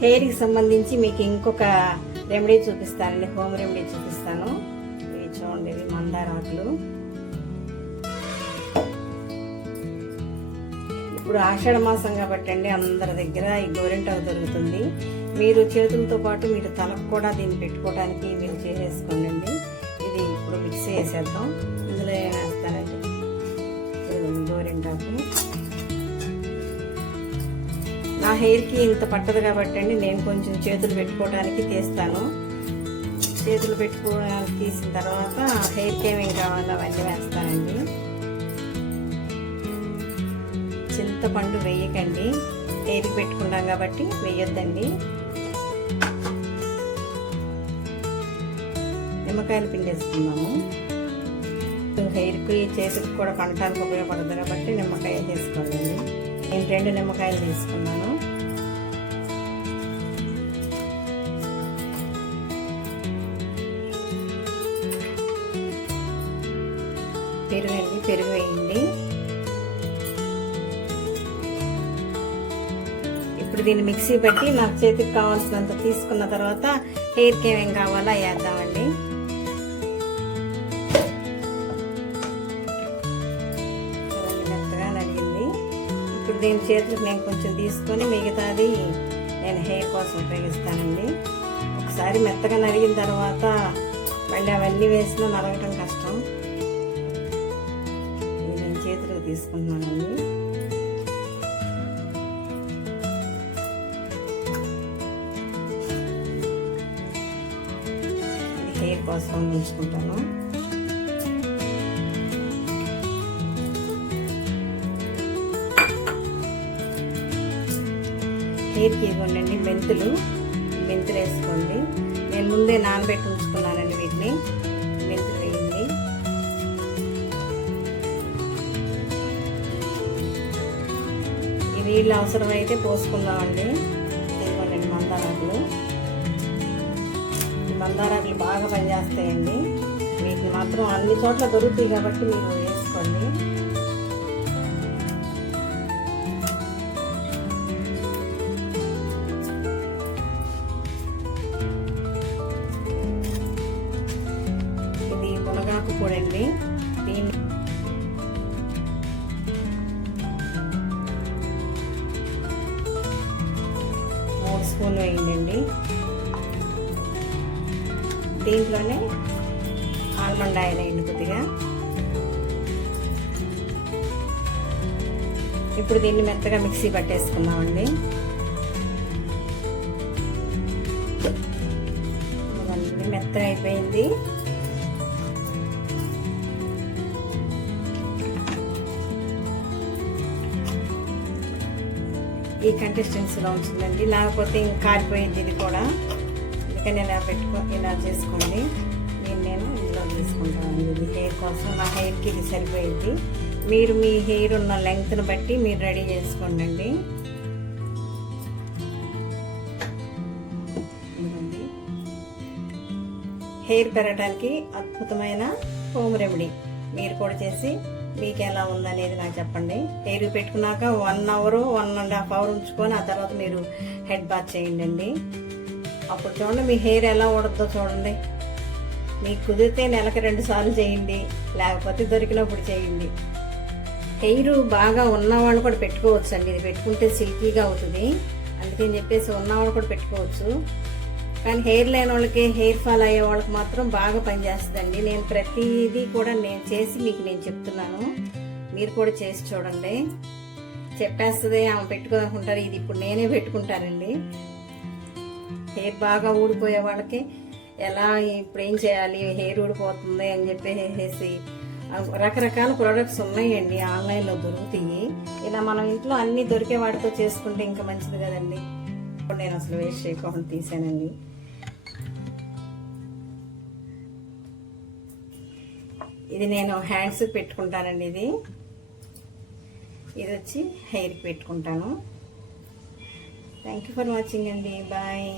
హెయిర్కి సంబంధించి మీకు ఇంకొక రెమెడీ చూపిస్తానండి, హోమ్ రెమెడీ చూపిస్తాను. ఇవి చూడండి, ఇవి మందార ఆకులు. ఇప్పుడు ఆషాఢ మాసం కాబట్టి అండి అందరి దగ్గర ఈ గోరింటాకు దొరుకుతుంది. మీరు చేతులతో పాటు మీరు తలకు కూడా దీన్ని పెట్టుకోవడానికి మీరు చేసేసుకోండి. ఇది ఇప్పుడు మిక్సీ వేసేద్దాం. ఇందులో ఏం వేస్తానండి, గోరింటాకు. నా హెయిర్కి ఇంత పట్టదు కాబట్టి అండి నేను కొంచెం చేతులు పెట్టుకోవడానికి తీస్తాను. చేతులు పెట్టుకోవడానికి తీసిన తర్వాత హెయిర్కి ఏమేమి కావాలో అవన్నీ వేస్తానండి. చింతపండు వేయకండి, హెయిర్కి పెట్టుకుంటాం కాబట్టి వేయొద్దండి. నిమ్మకాయలు పిండేసుకున్నాము. హెయిర్కి చేతులకు కూడా పండటానికి ఉపయోగపడుతుంది కాబట్టి నిమ్మకాయ వేసుకోండి. నేను 2 నిమ్మకాయలు తీసుకున్నాను. పెరుగు వేయండి. ఇప్పుడు దీన్ని మిక్సీ పెట్టి నాకు చేతికి కావాల్సినంత తీసుకున్న తర్వాత హెయిర్కి ఏమేం కావాలో వేద్దామండి. మెత్తగా నలిగింది. ఇప్పుడు దీని చేతులకు నేను కొంచెం తీసుకొని మిగతాది నేను హెయిర్ కోసం ఉపయోగిస్తానండి. ఒకసారి మెత్తగా నలిగిన తర్వాత మళ్ళీ అవన్నీ వేసినా నలగటం కష్టం. ఇది నేను చేతులకు తీసుకుంటున్నానండి. హెయిర్ కోసం ఉంచుకుంటాను. హెయిర్కి ఇవ్వండి మెంతులు వేసుకోండి. నేను ముందే నానబెట్టి ఉంచుకున్నానండి వీటిని. మెంతులు వేయండి. ఈ నీళ్ళు అవసరమైతే పోసుకుందామండి. ఇవ్వండి మందారాకులు. మందారాకులు బాగా పనిచేస్తాయండి. వీటిని మాత్రం అన్ని చోట్ల దొరుకుతాయి కాబట్టి మీరు వేసుకోండి. ఇది మునగాకు పొడి అండి. దీన్ని 3 స్పూన్లు వేయండి. దీంట్లోనే ఆల్మండ్ ఆయిల్ వేయండి కొద్దిగా. ఇప్పుడు దీన్ని మెత్తగా మిక్సీ పట్టేసుకున్నామండి. మెత్తగా అయిపోయింది. ఈ కన్సిస్టెన్సీలో ఉంటుందండి, లేకపోతే ఇంకా కారిపోయింది ఇది కూడా. అందుకని ఇలా చేసుకోండి. నేను ఇందులో తీసుకుంటాను. ఇది హెయిర్ కోసం, నా హెయిర్కి ఇది సరిపోయింది. మీరు మీ హెయిర్ ఉన్న లెంగ్త్ని బట్టి మీరు రెడీ చేసుకోండి. హెయిర్ పెరగడానికి అద్భుతమైన హోమ్ రెమెడీ. మీరు కూడా చేసి మీకు ఎలా ఉందనేది నాకు చెప్పండి. హెయిర్ పెట్టుకున్నాక 1 అవర్ 1.5 అవర్ ఉంచుకొని ఆ తర్వాత మీరు హెడ్ బాత్ చేయండి. అప్పుడు చూడండి మీ హెయిర్ ఎలా ఊడద్దో చూడండి. మీకు కుదిరితే నెలకు 2 సార్లు చేయండి, లేకపోతే దొరికినప్పుడు చేయండి. హెయిర్ బాగా ఉన్నవాళ్ళు కూడా పెట్టుకోవచ్చు అండి. ఇది పెట్టుకుంటే సిల్కీగా అవుతుంది. అందుకని చెప్పేసి ఉన్నవాళ్ళు కూడా పెట్టుకోవచ్చు. కానీ హెయిర్ లేని వాళ్ళకి, హెయిర్ ఫాల్ అయ్యే వాళ్ళకి మాత్రం బాగా పనిచేస్తుందండి. నేను ప్రతిదీ కూడా నేను చేసి మీకు నేను చెప్తున్నాను. మీరు కూడా చేసి చూడండి. చెప్పేస్తుంది ఆమె పెట్టుకోనుకుంటారు, ఇది ఇప్పుడు నేనే పెట్టుకుంటానండి. హెయిర్ బాగా ఊడిపోయే వాళ్ళకి ఎలా ఇప్పుడు ఏం చేయాలి, హెయిర్ ఊడిపోతుంది అని చెప్పేసి రకరకాల ప్రోడక్ట్స్ ఉన్నాయండి, ఆన్లైన్లో దొరుకుతాయి. ఇలా మనం ఇంట్లో అన్ని దొరికే వాటితో చేసుకుంటే ఇంకా మంచిది కదండి. నేను అసలు వేస్ట్ చేయకుండా తీసానండి. ఇది నేను హ్యాండ్స్కి పెట్టుకుంటానండి. ఇది వచ్చి హెయిర్కి పెట్టుకుంటాను. థ్యాంక్ యూ ఫర్ వాచింగ్ అండి. బాయ్.